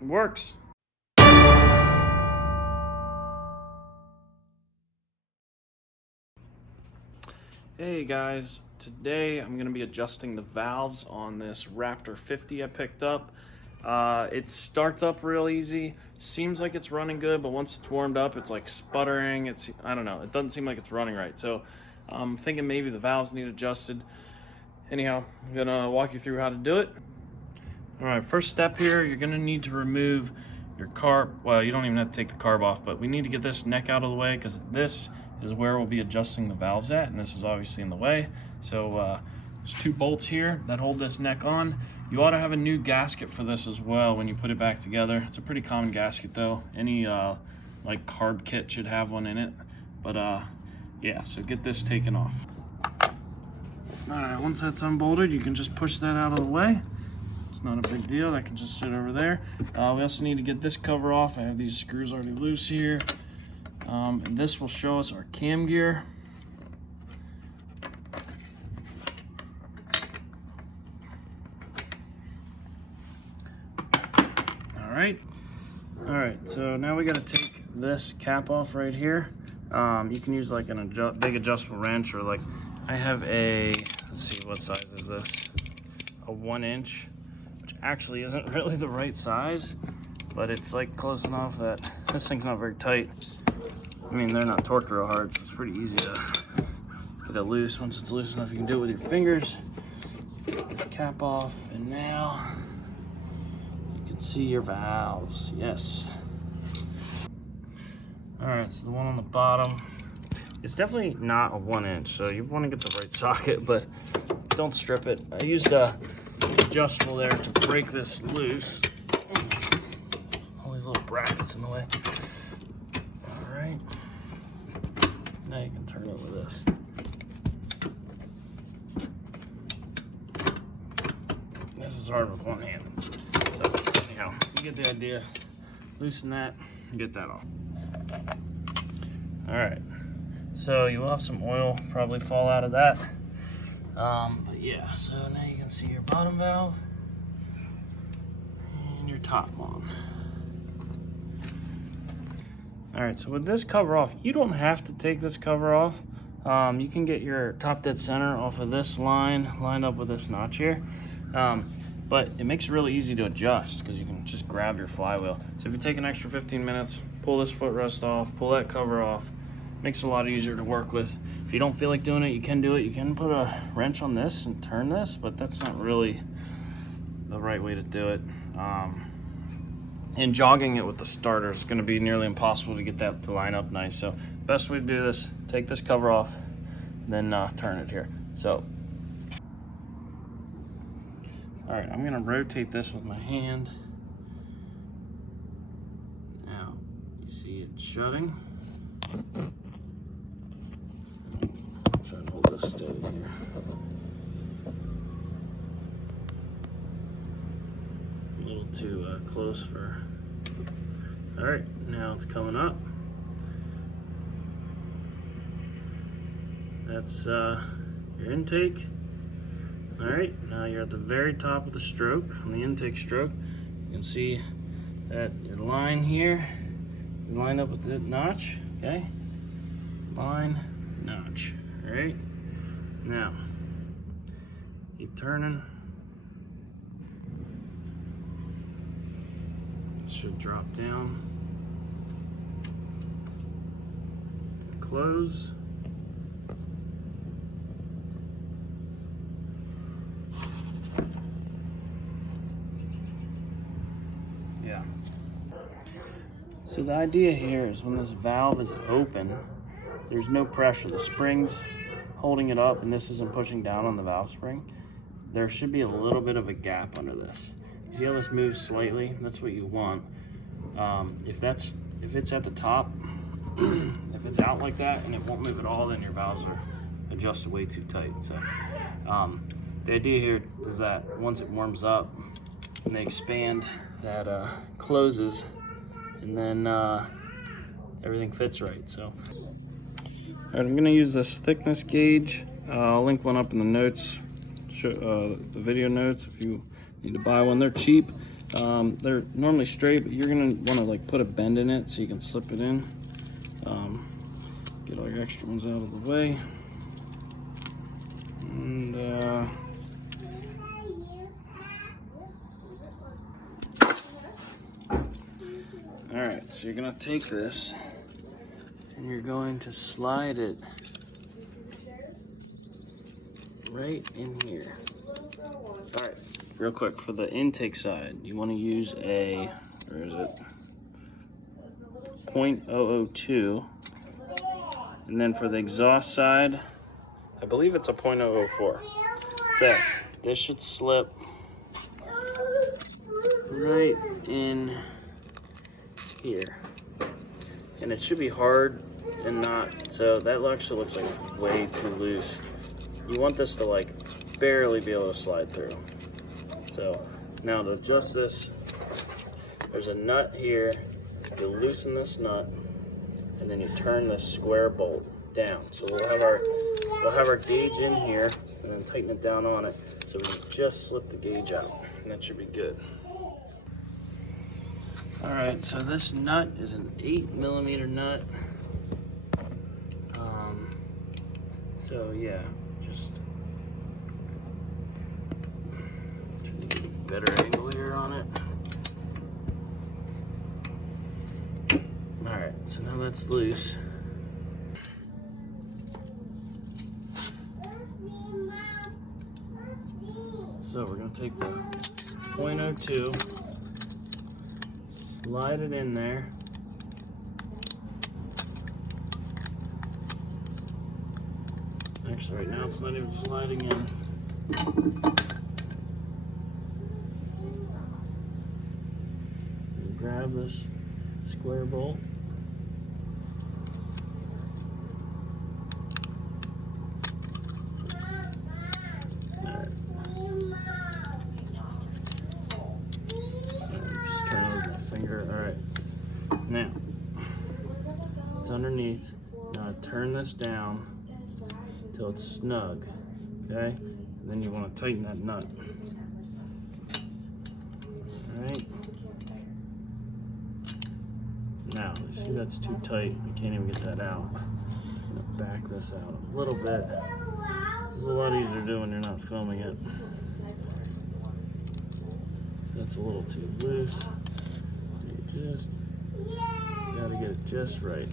Works. Hey guys, today I'm going to be adjusting the valves on this Raptor 50 I picked up. It starts up real easy, seems like it's running good, but once it's warmed up it's like sputtering. I don't know, it doesn't seem like it's running right, so I'm thinking maybe the valves need adjusted. Anyhow, I'm going to walk you through how to do it. Alright, first step here, you're going to need to remove your carb. Well, you don't even have to take the carb off, but we need to get this neck out of the way because this is where we'll be adjusting the valves at, and this is obviously in the way. So there's 2 bolts here that hold this neck on. You ought to have a new gasket for this as well when you put it back together. It's a pretty common gasket though. Any like carb kit should have one in it. But yeah, so get this taken off. Alright, once that's unbolted, you can just push that out of the way. It's not a big deal, that can just sit over there. We also need to get this cover off. I have these screws already loose here. And this will show us our cam gear. All right, so now we got to take this cap off right here. You can use like a big adjustable wrench, or like I have a, let's see, what size is this? A 1-inch, which actually isn't really the right size, but it's like close enough that this thing's not very tight. I mean, they're not torqued real hard, so it's pretty easy to get it loose. Once it's loose enough, you can do it with your fingers. Get this cap off, and now you can see your valves. Yes. All right, so the one on the bottom, it's definitely not a 1-inch, so you want to get the right socket, but don't strip it. I used a adjustable there to break this loose. All these little brackets in the way. All right. Now you can turn it with this. This is hard with one hand. So anyhow, you get the idea. Loosen that and get that off. All right. So you will have some oil probably fall out of that. But yeah, so now you can see your bottom valve and your top one. All right, so with this cover off, you don't have to take this cover off. You can get your top dead center off of this line, lined up with this notch here. But it makes it really easy to adjust because you can just grab your flywheel. So if you take an extra 15 minutes, pull this footrest off, pull that cover off, makes it a lot easier to work with. If you don't feel like doing it, you can do it. You can put a wrench on this and turn this, but that's not really the right way to do it. And jogging it with the starter is going to be nearly impossible to get that to line up nice. So best way to do this, take this cover off, then turn it here. So, all right, I'm going to rotate this with my hand. Now, you see it shutting. Try and hold this steady here. A little too close for. All right, now it's coming up. That's your intake. All right, now you're at the very top of the stroke, on the intake stroke. You can see that your line here, you line up with the notch, okay? Line, notch, all right? Now, keep turning. This should drop down. And close. Yeah. So the idea here is when this valve is open, there's no pressure. The spring's holding it up and this isn't pushing down on the valve spring. There should be a little bit of a gap under this. See how this moves slightly? That's what you want. If it's at the top, if it's out like that and it won't move at all, then your valves are adjusted way too tight. So the idea here is that once it warms up and they expand, that closes, and then everything fits right. So, all right, I'm gonna use this thickness gauge. I'll link one up in the notes, the video notes, if you Need to buy one. They're cheap. They're normally straight, but you're gonna want to like put a bend in it so you can slip it in. Get all your extra ones out of the way. And all right, so you're gonna take this and you're going to slide it right in here. All right, real quick, for the intake side, you want to use a, where is it? 0.002. And then for the exhaust side, I believe it's a 0.004. So this should slip right in here. And it should be hard and not, so that actually looks like way too loose. You want this to like barely be able to slide through. So now to adjust this, there's a nut here. You loosen this nut, and then you turn this square bolt down. So we'll have our gauge in here, and then tighten it down on it, so we can just slip the gauge out, and that should be good. All right, so this nut is an 8mm nut. So yeah, just trying to get a better angle here on it. All right, so now that's loose. So we're gonna take the 0.02, slide it in there. Actually, right now it's not even sliding in. Grab this square bolt. Just turn over my finger. All right. Now it's underneath. Now I turn this down until it's snug. Okay. And then you want to tighten that nut. All right. Now, you see that's too tight. I can't even get that out. I'm gonna back this out a little bit. This is a lot easier to do when you're not filming it. So that's a little too loose. You just gotta get it just right.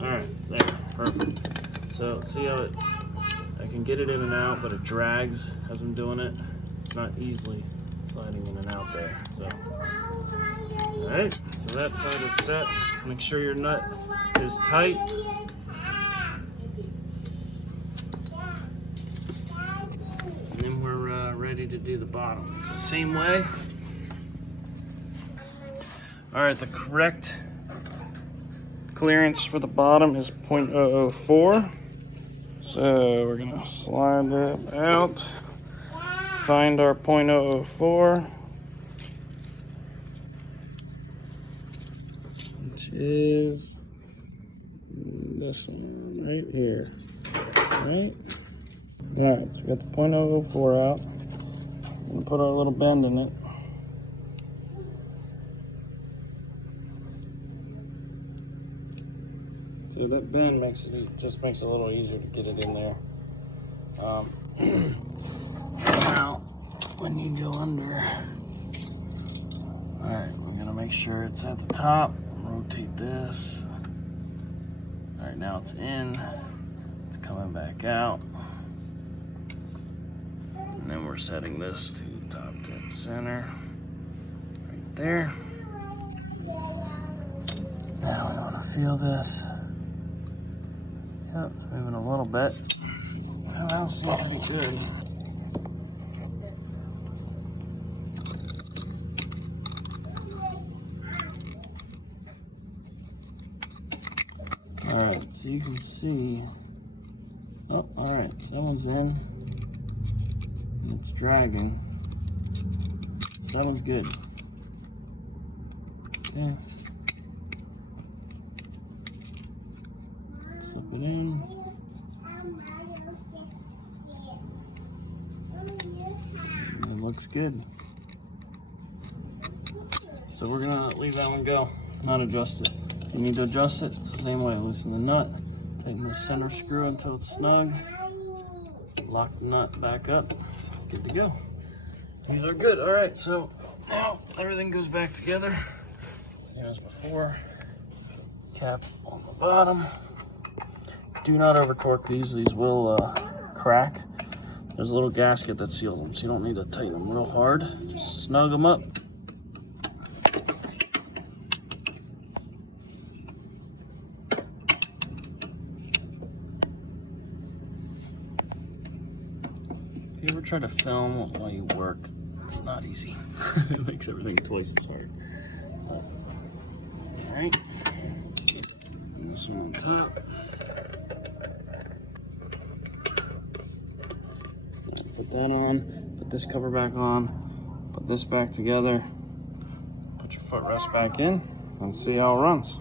All right, there, perfect. So see how I can get it in and out, but it drags as I'm doing it. It's not easily sliding in and out there. So, all right, so that side is set. Make sure your nut is tight. And then we're ready to do the bottom. It's the same way. All right, the correct clearance for the bottom is 0.004. So we're gonna slide that out. Find our 0.004, which is this one right here. Right? Alright, so we got the 0.004 out. We're gonna put our little bend in it. So that bend makes it just makes it a little easier to get it in there. Now, when you go under, all right, we're gonna make sure it's at the top. Rotate this. All right, now it's in. It's coming back out. And then we're setting this to top dead center, right there. Now we want to feel this. Yep, it's moving a little bit. Well, that'll seem pretty good. Alright, so you can see, oh, alright, so that one's in, and it's dragging, so that one's good. Okay. Slip it in. looks good. So we're gonna leave that one go, not adjust it. You need to adjust it, it's the same way. Loosen the nut, tighten the center screw until it's snug, lock the nut back up, good to go. These are good. All right, so now everything goes back together. Same as before. Cap on the bottom. Do not over torque these. These will crack. There's a little gasket that seals them, so you don't need to tighten them real hard. Just snug them up. If you ever try to film while you work, it's not easy. It makes everything twice as hard. Alright. And this one on top. Put that on, put this cover back on, put this back together, put your footrest back in, and see how it runs.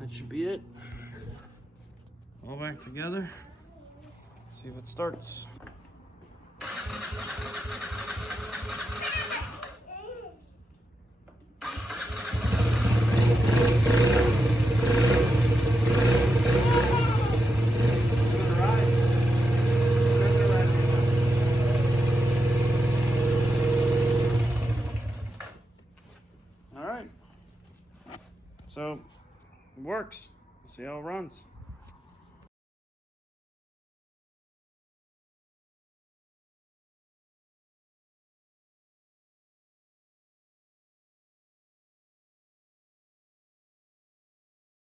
That should be it. All back together. See if it starts. All right. So it works. See how it runs.